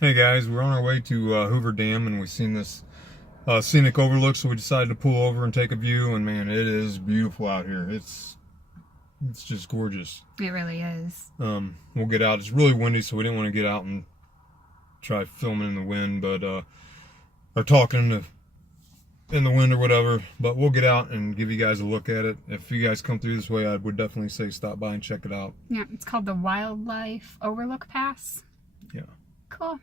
Hey guys, we're on our way to Hoover Dam and we've seen this scenic overlook, so we decided to pull over and take a view, and man, it is beautiful out here. It's just gorgeous. It really is. We'll get out. It's really windy, so we didn't want to get out and try filming in the wind, but or talking in the wind or whatever, but we'll get out and give you guys a look at it. If you guys come through this way, I would definitely say stop by and check it out. Yeah, it's called the Wildlife Overlook Pass. Yeah. Cool.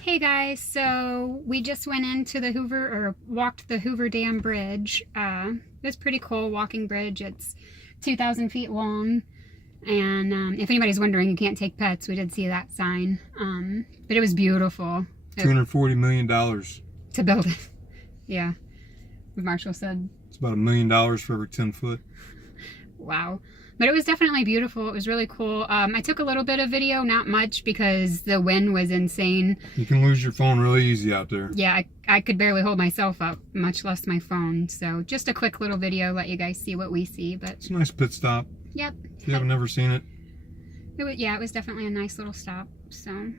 Hey guys, so we just went into the Hoover, or walked the Hoover Dam Bridge. It's pretty cool walking bridge. It's 2,000 feet long, and if anybody's wondering, you can't take pets. We did see that sign, but it was beautiful. $240 million. To build it. Yeah, Marshall said. It's about $1 million for every 10 foot. Wow. But it was definitely beautiful. It was really cool. I took a little bit of video, not much, because the wind was insane. You can lose your phone really easy out there. Yeah, I could barely hold myself up, much less my phone. So just a quick little video, let you guys see what we see. But it's a nice pit stop. Yep. If you haven't never seen it. Yeah, it was definitely a nice little stop. So.